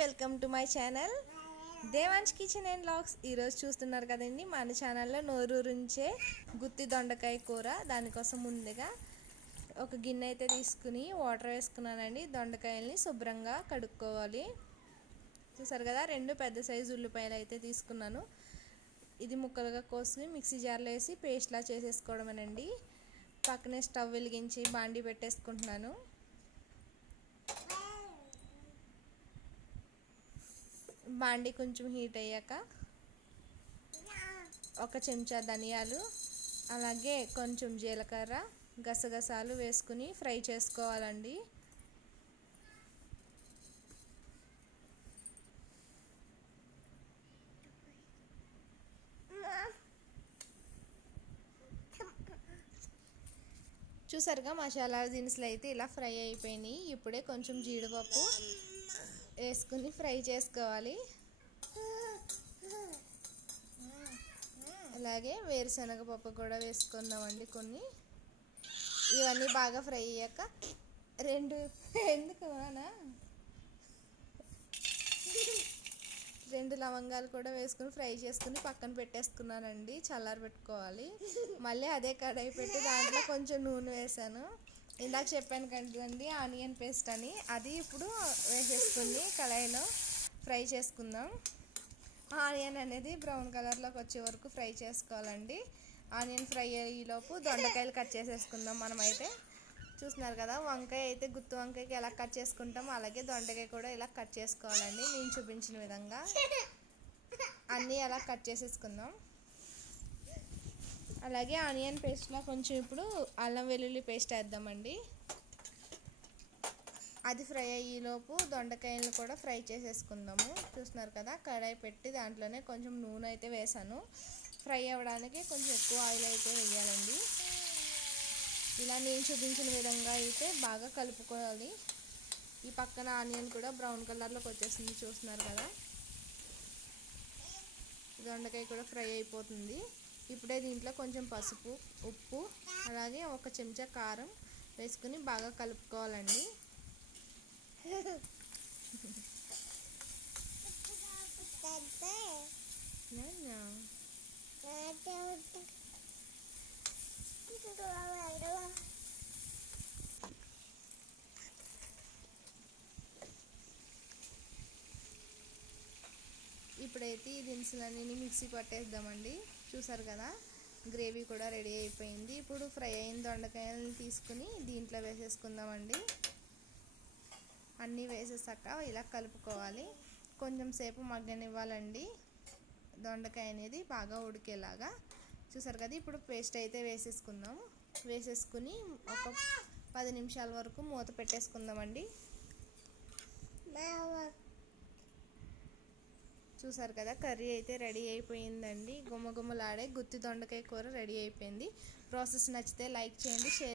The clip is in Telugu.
Welcome to my channel Devansh kitchen and vlogs. ఈరోజు చూస్తున్నారు కదండి మన ఛానల్లో నోరూరించే గుత్తి దొండకాయ కూర। దానికోసం ముందుగా ఒక గిన్నె అయితే తీసుకుని వాటర్ వేసుకున్నానండి। దొండకాయల్ని శుభ్రంగా కడుక్కోవాలి। చూసారు కదా, 2 పెద్ద సైజు ఉల్లిపాయలు అయితే తీసుకున్నాను। ఇది ముక్కలుగా కోసి మిక్సీ జార్లో వేసి పేస్ట్లా చేసేసుకోవడమేనండి। పక్కనే స్టవ్ వెలిగించి బాండి పెట్టేసుకుంటున్నాను। బాండి కొంచెం హీట్ అయ్యాక ఒక చెంచా ధనియాలు, అలాగే కొంచెం జీలకర్ర, గసగసాలు వేసుకుని ఫ్రై చేసుకోవాలండి। చూసారుగా మసాలా దినుసులు అయితే ఇలా ఫ్రై అయిపోయినాయి। ఇప్పుడే కొంచెం జీడిపప్పు వేసుకుని ఫ్రై చేసుకోవాలి। అలాగే వేరుశనగ పప్పు కూడా వేసుకుందామండి కొన్ని। ఇవన్నీ బాగా ఫ్రై అయ్యాక రెండు లవంగాలు కూడా వేసుకుని ఫ్రై చేసుకుని పక్కన పెట్టేసుకున్నానండి। చల్లారి పెట్టుకోవాలి। మళ్ళీ అదే కడాయి పెట్టి దాంట్లో కొంచెం నూనె వేసాను। ఇందాక చెప్పాను కదండి ఆనియన్ పేస్ట్ అని, అది ఇప్పుడు వేసేసుకుని కడాయిలో ఫ్రై చేసుకుందాం। ఆనియన్ అనేది బ్రౌన్ కలర్లోకి వచ్చే వరకు ఫ్రై చేసుకోవాలండి। ఆనియన్ ఫ్రై అయ్యేలోపు దొండకాయలు కట్ చేసేసుకుందాం మనమైతే। చూస్తున్నారు కదా, వంకాయ అయితే గుత్తి వంకాయకి ఎలా కట్ చేసుకుంటాం అలాగే దొండకాయ కూడా ఇలా కట్ చేసుకోవాలండి। నేను చూపించిన విధంగా అన్నీ అలా కట్ చేసేసుకుందాం। అలాగే ఆనియన్ పేస్ట్లో కొంచెం ఇప్పుడు అల్లం వెల్లుల్లి పేస్ట్ వేద్దామండి। అది ఫ్రై అయ్యేలోపు దొండకాయలను కూడా ఫ్రై చేసేసుకుందాము। చూస్తున్నారు కదా, కడాయి పెట్టి దాంట్లోనే కొంచెం నూనె అయితే వేసాను। ఫ్రై అవ్వడానికి కొంచెం ఎక్కువ ఆయిల్ అయితే వేయాలండి। ఇలా నేను చూపించిన విధంగా అయితే బాగా కలుపుకోవాలి। ఈ పక్కన ఆనియన్ కూడా బ్రౌన్ కలర్లోకి వచ్చేసింది, చూస్తున్నారు కదా। దొండకాయ కూడా ఫ్రై అయిపోతుంది। ఇప్పుడే దీంట్లో కొంచెం పసుపు, ఉప్పు, అలాగే ఒక చెంచా కారం వేసుకుని బాగా కలుపుకోవాలండి। ఇప్పుడైతే ఈ దినుసులన్నీ మిక్సీ పట్టేద్దామండి। చూసారు కదా, గ్రేవీ కూడా రెడీ అయిపోయింది। ఇప్పుడు ఫ్రై అయిన దొండకాయలను తీసుకుని దీంట్లో వేసేసుకుందామండి। అన్నీ వేసేసాక ఇలా కలుపుకోవాలి। కొంచెం సేపు మగ్గనివ్వాలండి దొండకాయ అనేది బాగా ఉడికేలాగా। చూసారు కదా, ఇప్పుడు పేస్ట్ అయితే వేసేసుకుందాం। వేసేసుకుని ఒక 10 నిమిషాల వరకు మూత పెట్టేసుకుందామండి। చూసారు కదా, కర్రీ అయితే రెడీ అయిపోయిందండి। గుమ్మగుమ్మలాడే గుత్తి దొండకాయ కూర రెడీ అయిపోయింది। ప్రాసెస్ నచ్చితే లైక్ చేయండి, షేర్